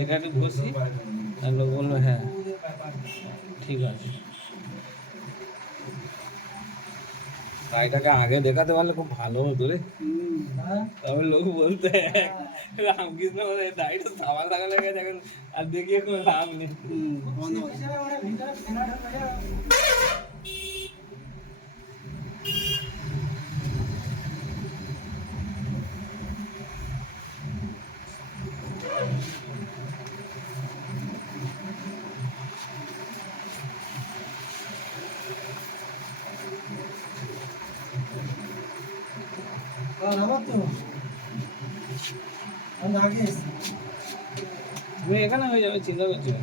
এটা একটু বসি, বললো হ্যাঁ ঠিক আছে। গাড়িটাকে আগে দেখাতে পারলে খুব ভালো হতো রে। তবে লোক বলতে রামকৃষ্ণ দাড়িটা সাবান লাগালে দেখেন, আর দেখিয়ে কোনো লাভ নেই। তুমি এখানে হয়ে যাবে, চিন্তা করছি না।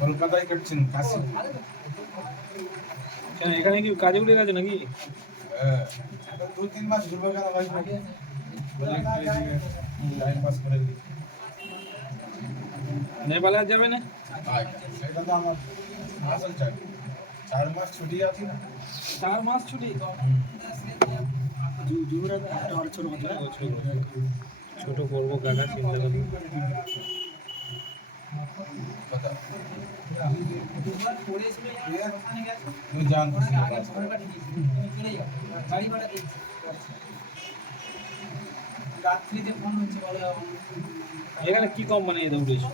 কলকাতায় কাটছেন কাশি, এখানে কি কাজে উঠে গেছে নাকি? 2-3 মাস ঘুরবে কেন ভাই? টাইম পাস করে দিই। নেপালে আর যাবে না? সেটা তো আমার আসল চাকরি। 4 মাস ছুটি আছে না? 4 মাস ছুটি? ছোট করবো কাকা, চিন্তা করবো। এখানে কি কোম্পানি এটা উঠেছে?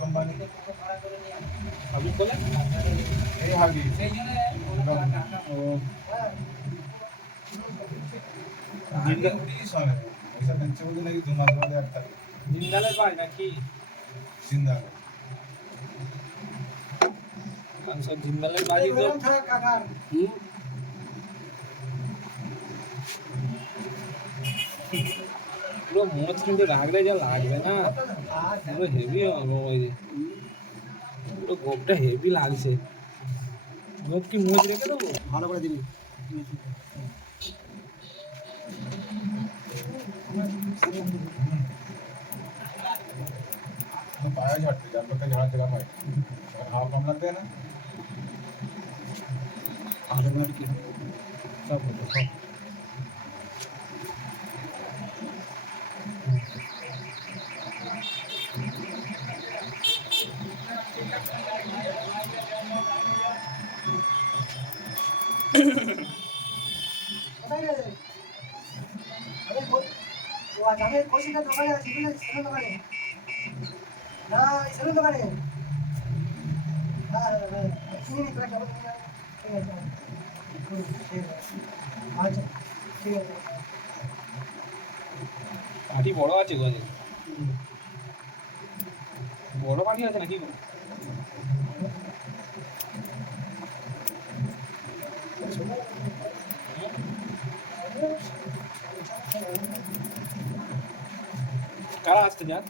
কোম্পানি আপনি বলেন এই হাগি জিন্দালে পায় নাকি? জিন্দালে বাড়ি তো পুরো মোচ কিন্তু রাখলে যা লাগবে না, পুরো হেভি পুরো গোপটা হেভি লাগছে। গোপ কি মোচ রেখে দেবো? ভালো করে দিবি। पाया झाड़ते जानवर का झाड़ जगह पाए हवा कम लगते है ना आधे मिनट की सब होता सब। পাটি বড় আছে গো, বড় পাটি আছে নাকি? কারা আসতে যান?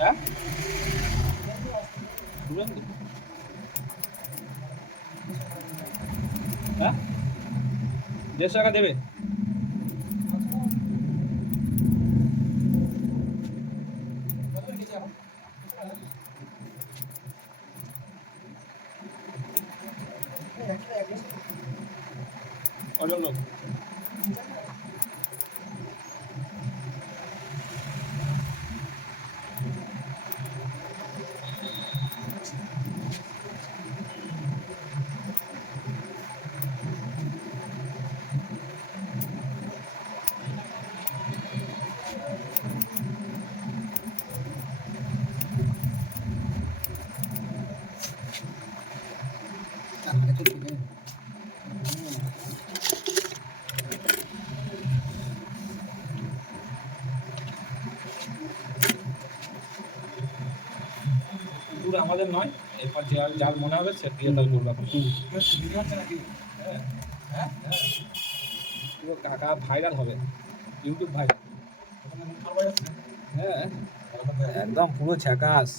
হ্যাঁ হ্যাঁ 150 টাকা দেবে? কজন লোক? শুধু আমাদের নয়, এরপর যার মনে হবে সে দিয়ে তার করবে এখন। ভিডিও হচ্ছে নাকি? হ্যাঁ হ্যাঁ পুরো কাকা ভাইরাল হবে, ইউটিউব ভাইরাল। ওখানে মুখ খাওয়া যাচ্ছে হ্যাঁ একদম পুরো ঝাকাস।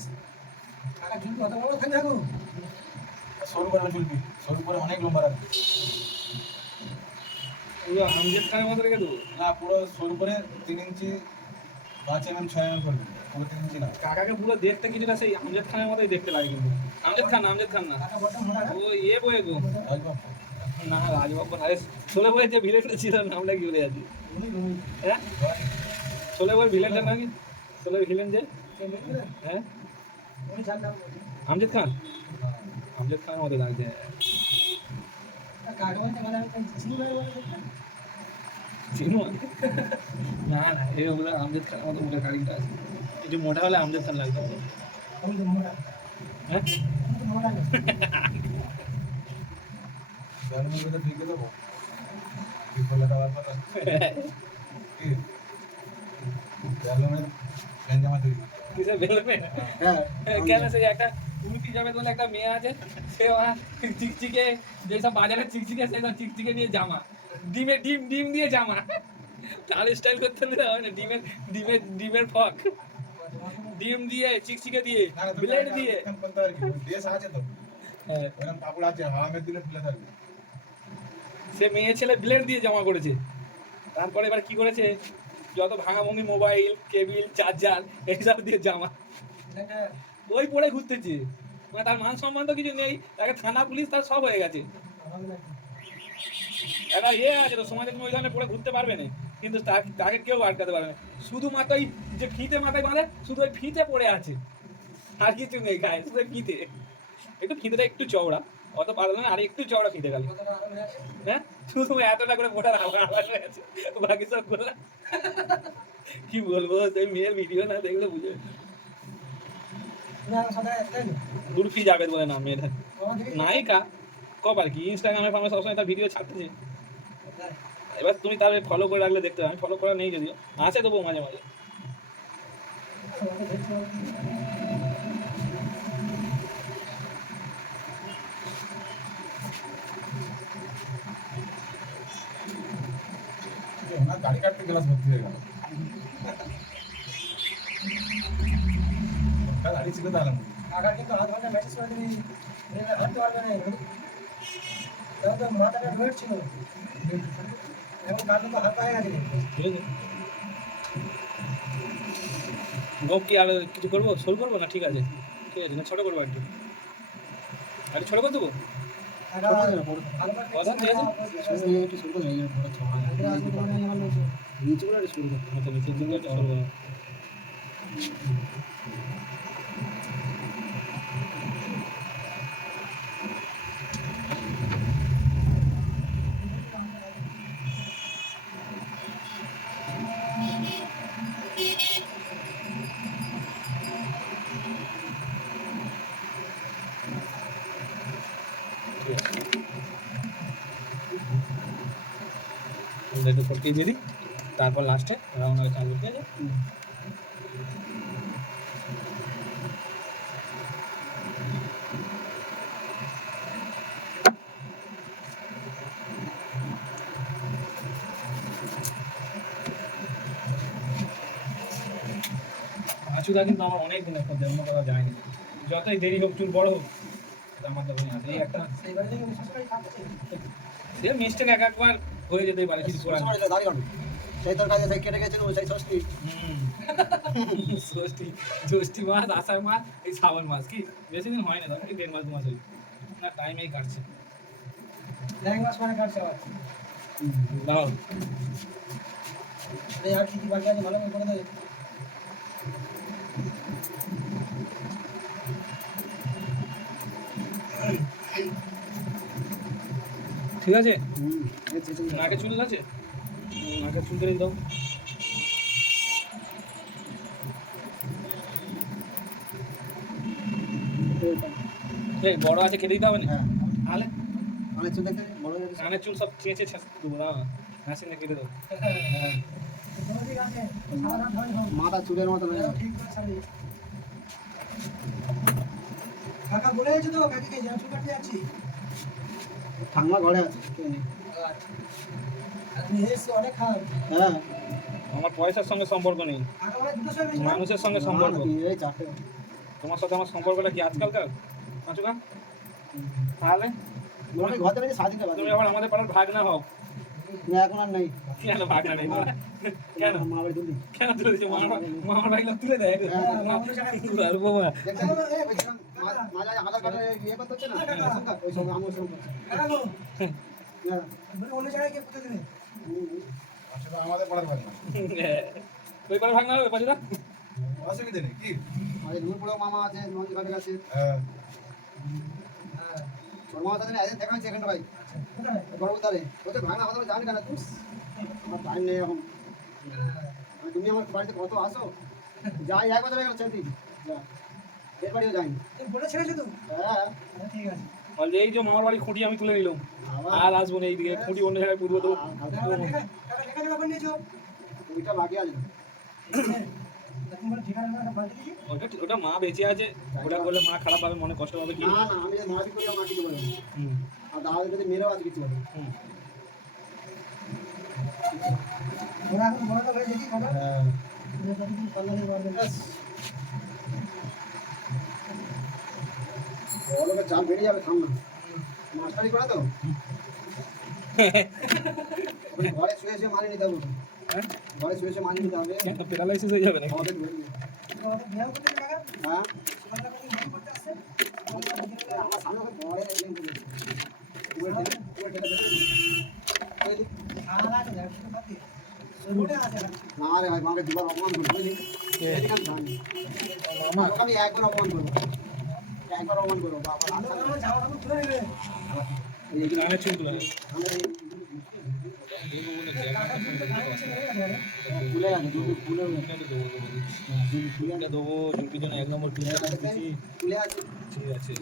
সরু করে চুলবি, সরু করে অনেক লম্বা রাখবি। পুরো আমজেদ খানের মতো রেখে দেবো। না পুরো সরু করে 3 ইঞ্চি 5 mm 6 mm করবি, পুরো 3 ইঞ্চি না। কাকাকে পুরো দেখতে কিছুটা সেই আমজেদ খানের মতোই দেখতে লাগে কিন্তু। আমজেদ খান না, ও ইয়ে বয়ে গো। রাজবাবু না রাজবাবু আরে ছোলে বয়ে যে ভিলেনটা ছিল নামটা কি বলে যাচ্ছি, হ্যাঁ ছোলে বয়ে ভিলেনটার নাম কি? ছোলে ভিলেন যে, হ্যাঁ আমজেদ খান, আমজেদ খানের মতো লাগছে। চিনো না না এগুলো আমজেদ খানের মতো মোটা কারিটা আছে, একটু মোটা হলে আমজেদ খান লাগবে। হ্যাঁ গানের মধ্যে ঠিক দেবো, ঠিক বলে দেওয়ার পর কি গানের গঞ্জামা তুই কিসে বেলবে? হ্যাঁ কেন সে একটা উলপি যাবে বলে একটা মেয়ে আছে, সে চিকচিকে যেসব বাজারে চিকচিকে সেসব চিকচিকে দিয়ে জামা, ডিম দিয়ে জামা, তার স্টাইল করতে হলে হবে না, ডিমের ফক, ডিম দিয়ে চিকচিকে দিয়ে ব্লেড দিয়ে। করতে আর কি দেশ আছে তো, হ্যাঁ, ওরকম কাপড় আছে, হাওয়া মেরে দিলে ফুলে থাকবে। সে মেয়ে ছেলে ব্লেড দিয়ে জামা করেছে। তারপরে এবার কি করেছে, যত ভাঙাভুঙি মোবাইল কেবিল চার্জার এইসব দিয়ে জামা, ওই পরে ঘুরতেছে। মানে তার মান সম্মান তো কিছু নেই, তাকে থানা পুলিশ তার সব হয়ে গেছে। একটা ইয়ে আছে তো সমাজে, তুমি ওই ধরনের পরে ঘুরতে পারবে না, কিন্তু তাকে কেউ আটকাতে পারবে না। শুধুমাত্র ওই যে ফিতে মাথায় বাঁধে, শুধু ওই ফিতে পড়ে আছে, আর কিছু নেই গায়ে, শুধু ওই ফিতে। একটু ফিতেটা একটু চওড়া, অত পারলো না, আর একটু চওড়া ফিতে গেল, হ্যাঁ শুধু এতটা করে মোটার আওয়াজ হয়ে আছে, বাকি সব করলাম। কি বলবো, সেই মেয়ের ভিডিও না দেখলে বুঝে দুর্ফি যাবে বলে নাম মেয়েটা, নায়িকা কবার কি ইনস্টাগ্রামে আমার সবসময় তার ভিডিও ছাড়তেছে। এবার তুমি তার ফলো করে রাখলে দেখতে হবে, আমি ফলো করা নেই যদিও, আছে তবুও মাঝে মাঝে। ওনার গাড়ি কাটতে গ্লাস ভর্তি হয়ে গেল, গাড়ি ছিল তাহলে কাকা কিন্তু আধ ঘন্টা মেসেজ করে দিবি, হাঁটতে পারবে না, তো মাথাটা ওয়েট ছিল, এখন কাকা তো হাঁটা হয়ে গেছে। গোপ কি আর কিছু করবো, সরু করবো না? ঠিক আছে না, ছোটো করবো একটু, আর ছোটো করে দেবো। কথা ঠিক আছে, আচ্ছা নিচের দিকে একটু সরু করবো। একটু ফটকে দিয়ে দিই, তারপর লাস্টে রাউন্ড আগে চাঁদ ঠিক আছে। আচুদা কিন্তু আমার অনেক দিনের পর অন্য কথা যায়নি, যতই দেরি হোক চুল বড় হোক আমার তখনই আছে। এই একটা সে মিস্টেক এক একবার হয়ে যেতেই পারে, কিছু করার নেই। সেই তোর কাছে কেটে গেছিল সেই ষষ্ঠী, জ্যৈষ্ঠী মাস, আষাঢ় মাস, এই শ্রাবণ মাস, কি বেশি দিন হয় না, তখন কি 1.5 মাস 2 মাস হই না, টাইমেই কাটছে। মাস মানে কাটছে আবার। দাও আর কি কি বাকি আছে ভালো করে দেবে। ঠিক আছে, নাকে চুল আছে, নাকে চুল করে দাও। এই বড় আছে, কেটে দিতে হবে না, হ্যাঁ তাহলে অনেক চুল দেখতে বড় হয়ে গেছে। কানের চুল সব চেঁচে দেবো না, মেশিনে কেটে দেবো। মাথা চুলের মতো হয়ে গেছে। কাকা বলে গেছে তো কাকিকে যে আমি চুল কাটতে যাচ্ছি। ঠাম্মা ঘরে আছে কে নেই। আপনি এসে অনেক খান। হ্যাঁ আমার পয়সার সঙ্গে সম্পর্ক নেই, কাকা বলে দুটো সময় বেশি মানুষের সঙ্গে সম্পর্ক। না, না, এই চারটে তোমার সাথে আমার সম্পর্কটা কি আজকালকার পাঁচুকা? তাহলে মোটামুটি ঘর থেকে সাড়ে 3টা বাজে। তুমি আবার আমাদের পাড়ার ভাগ না হও। না এখন আর নেই। কেন ভাগ না নেই তোরা? কেন মা বাড়ি তুলি কেন তুলে দিচ্ছ? মামার ভাগ তুলে দেয়। আর বাবা দেখছেন ওই যে মাঝে আধার কার্ডে ইয়ে করতে হচ্ছে না রেশন কার্ড, ওই সঙ্গে আমার সঙ্গে করছে। কাকা গো হ্যাঁ বলে অন্য জায়গায় কে করতে দেবে? সেটা আমাদের পাড়ার ভাই না। ওই পাড়ার ভাগ না হবে পাঁচুদা? অসুবিধা নেই কি? আমাদের নূরপুরেও মামা আছে, নন্দী ঘাটের কাছে হ্যাঁ। হ্যাঁ ছোট মামা তাদের একদিন দেখা হয়েছে এখানটা ভাই কোথায়? গর্ভতারে বলতে ভাঙা কথা জানি কেন তুই আমার টাইম নেই এখন। তুমি আমার বাড়িতে কত আসো যাই এক বছর হয়ে গেল চেন্দি এর বাড়িও যাইনি। তুমি বলে ছেড়েছো তো? হ্যাঁ হ্যাঁ, ঠিক আছে। বল যে এই যে মামার বাড়ি খুঁটি আমি তুলে নিলাম, আর আসবো না এইদিকে, খুঁটি অন্য জায়গায় পুরো তো। কাকা লেখা জমা করে নিয়েছো? ওইটা বাকি আছে। তুমি বলে ঠিকানা নাম্বারটা পাল্টে দিয়েছি? ওটা মা বেঁচে আছে, ওটা করলে মা খারাপ পাবে, মনে কষ্ট পাবে কি? না না আমি যদি মারাপি করি মা কিছু বলবো না। হুম, আর দাদা যদি মেরেও আছে কিছু বলবো। হুম। ওরা এখন বড় তো হয়ে দেখি খবর হ্যাঁ কল্যাণে মারবেন। বড়লোকের চাপ বেড়ে যাবে, থাম না। মাস্টারি করা তো ওখানে ঘরে শুয়ে শুয়ে মানিয়ে নিতে হবে। হ্যাঁ? ঘরে শুয়ে শুয়ে মানিয়ে নিতে হবে। কেন প্যারালাইসিস হয়ে যাবে নাকি? আমাদের বেরিয়ে। আমাদের ব্যায়াম করতে হবে কাকা? হ্যাঁ সকালটা করে ব্যায়াম করতে আসছে? আমার সামনে ওকে ঘরে এনে দিয়েছে। আর আছে দেখ শুধু বাকি সরুনে আছে না। না রে ভাই মাকে দুবার অপমান করবো বুঝলি? এদিকে আমি মামা তোকে আমি একবার অপমান করবো, একবার অপমান করবো বাবা। আমার জামা কাপড় তুলে নেবে। এই গানের চুল তুলে আমরা এই কাকা তুমি তো গায়ে বসে নেবে না। খুলে গেছে, দুটো খুলে দেবো চুলকির জন্য 1 নম্বর ক্লিয়ার দিচ্ছি। খুলে আছে। ঠিক আছে।